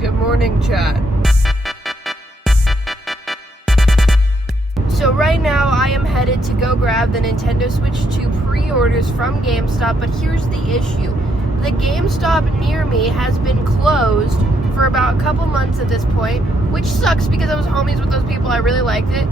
Good morning, chat. So right now I am headed to go grab the Nintendo Switch 2 pre-orders from GameStop, but here's the issue. The GameStop near me has been closed for about a couple months at this point, which sucks because I was homies with those people, I really liked it.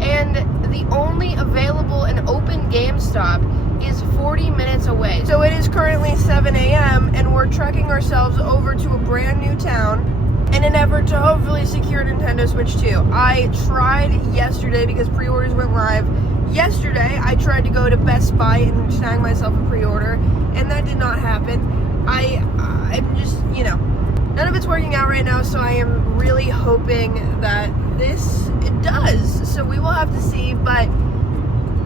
And the only available and open GameStop is 40 minutes away. So it is currently 7 a.m. and we're trekking ourselves over to a brand new town in an effort to hopefully secure Nintendo Switch 2. I tried yesterday because pre-orders went live. Yesterday, I tried to go to Best Buy and snag myself a pre-order, and that did not happen. I'm just, none of it's working out right now, so I am really hoping that it does. So we will have to see, but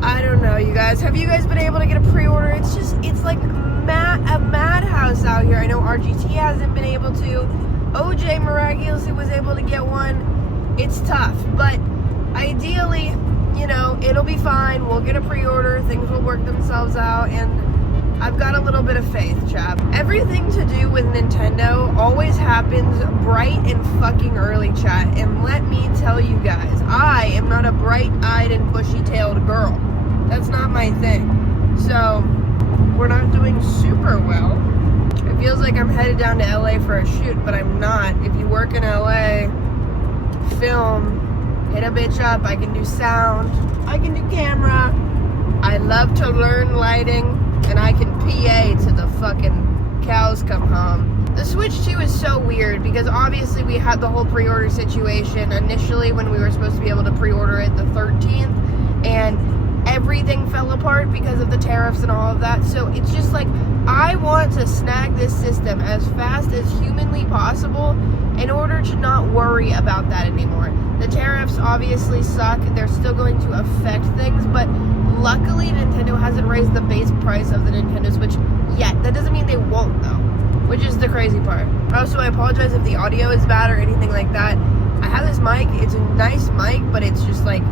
I don't know, you guys. Have you guys been able to get a pre-order? It's like a madhouse out here. I know RGT hasn't been able to. OJ miraculously was able to get one. It's tough, but ideally, it'll be fine. We'll get a pre-order, things will work themselves out, and I've got a little bit of faith, chap. Everything to do with Nintendo always happens bright and fucking early, chat, and let me tell you guys, I am not a bright-eyed and bushy-tailed girl. That's not my thing. So, we're not doing super well. It feels like I'm headed down to LA for a shoot, but I'm not. If you work in LA, film, hit a bitch up. I can do sound, I can do camera. I love to learn lighting, and I can PA to the fucking cows come home. The Switch 2 is so weird because obviously we had the whole pre-order situation initially when we were supposed to be able to pre-order it the 13th, and everything fell apart because of the tariffs and all of that. So it's just like, I want to snag this system as fast as humanly possible in order to not worry about that anymore. The tariffs obviously suck. They're still going to affect things, but luckily Nintendo hasn't raised the base price of the Nintendo Switch yet. That doesn't mean they won't though, which is the crazy part. Also, I apologize if the audio is bad or anything like that. I have this mic, it's a nice mic, but it's just like,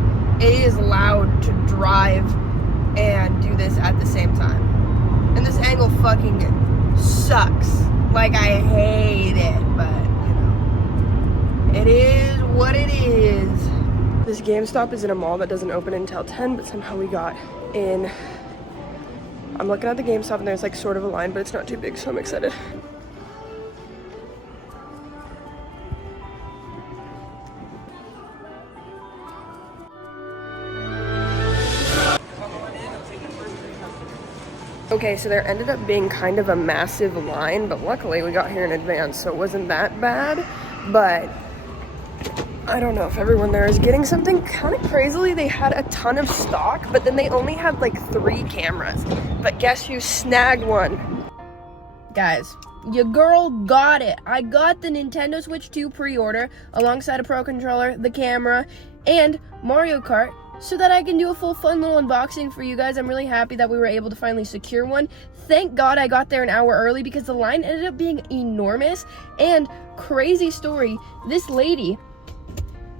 it is loud to drive and do this at the same time. And this angle fucking sucks. Like, I hate it, but, it is what it is. This GameStop is in a mall that doesn't open until 10, but somehow we got in. I'm looking at the GameStop and there's like sort of a line, but it's not too big, so I'm excited. Okay, so there ended up being kind of a massive line, but luckily we got here in advance, so it wasn't that bad. But I don't know if everyone there is getting something. Kind of crazily, they had a ton of stock, but then they only had like 3 cameras. But guess who snagged one? Guys, your girl got it. I got the Nintendo Switch 2 pre-order alongside a Pro Controller, the camera, and Mario Kart, so that I can do a full fun little unboxing for you guys. I'm really happy that we were able to finally secure one. Thank God I got there an hour early because the line ended up being enormous. And crazy story, this lady,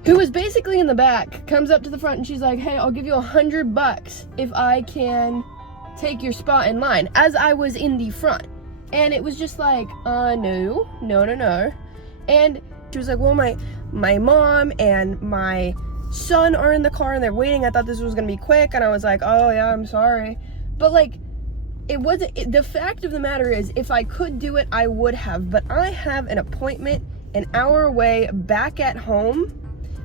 who was basically in the back, comes up to the front and she's like, hey, I'll give you $100 if I can take your spot in line, as I was in the front. And it was just like, no. And she was like, well, my mom and my son are in the car and they're waiting. I thought this was gonna be quick, and I was like, oh yeah, I'm sorry. But like, it wasn't. The fact of the matter is, if I could do it, I would have. But I have an appointment an hour away back at home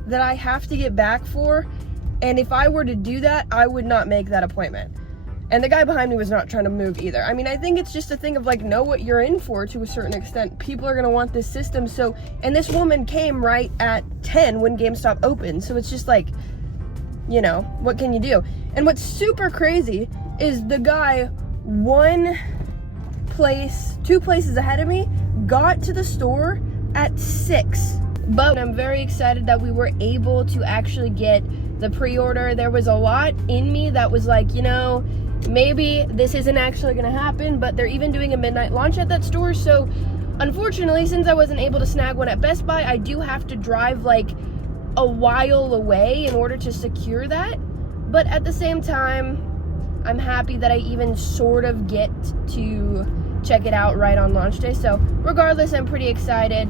that I have to get back for, and if I were to do that, I would not make that appointment. And the guy behind me was not trying to move either. I mean, I think it's just a thing of like, know what you're in for to a certain extent. People are gonna want this system, so, and this woman came right at 10 when GameStop opened, so it's just like, what can you do? And what's super crazy is the guy, 2 places ahead of me, got to the store at 6. But I'm very excited that we were able to actually get the pre-order. There was a lot in me that was like, maybe this isn't actually gonna happen, but they're even doing a midnight launch at that store. So unfortunately, since I wasn't able to snag one at Best Buy, I do have to drive like a while away in order to secure that. But at the same time, I'm happy that I even sort of get to check it out right on launch day. So regardless, I'm pretty excited.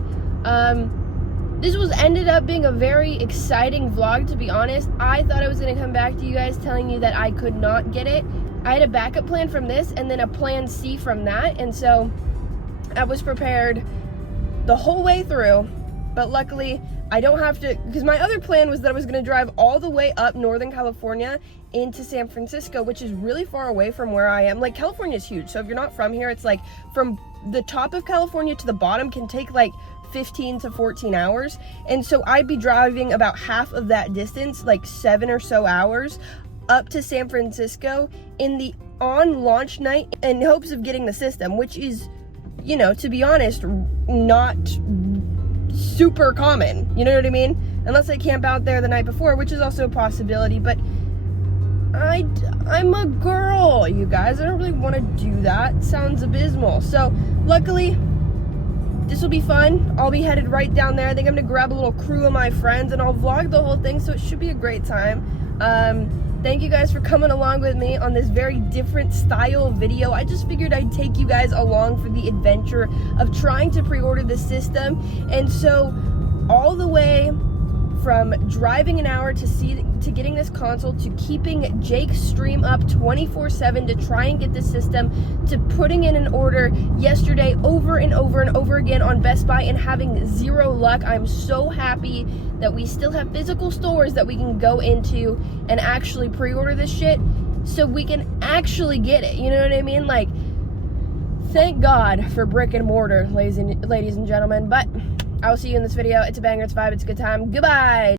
This ended up being a very exciting vlog, to be honest. I thought I was going to come back to you guys telling you that I could not get it. I had a backup plan from this and then a plan C from that, and so I was prepared the whole way through. But luckily, I don't have to, because my other plan was that I was going to drive all the way up Northern California into San Francisco, which is really far away from where I am. Like, California is huge, so if you're not from here, it's like from the top of California to the bottom can take like 15 to 14 hours, and so I'd be driving about half of that distance, like 7 or so hours, up to San Francisco on launch night in hopes of getting the system, which is, you know, to be honest, not super common, you know what I mean? Unless I camp out there the night before, which is also a possibility, but I'm a girl, you guys. I don't really want to do that. Sounds abysmal. So luckily, this will be fun. I'll be headed right down there. I think I'm gonna grab a little crew of my friends and I'll vlog the whole thing, so it should be a great time. Thank you guys for coming along with me on this very different style video. I just figured I'd take you guys along for the adventure of trying to pre-order the system. And so all the way from driving an hour to getting this console, to keeping Jake's stream up 24/7 to try and get this system, to putting in an order yesterday over and over and over again on Best Buy and having zero luck. I'm so happy that we still have physical stores that we can go into and actually pre-order this shit so we can actually get it, you know what I mean? Like, thank God for brick and mortar, ladies and gentlemen. But I will see you in this video. It's a banger, it's a vibe, it's a good time. Goodbye!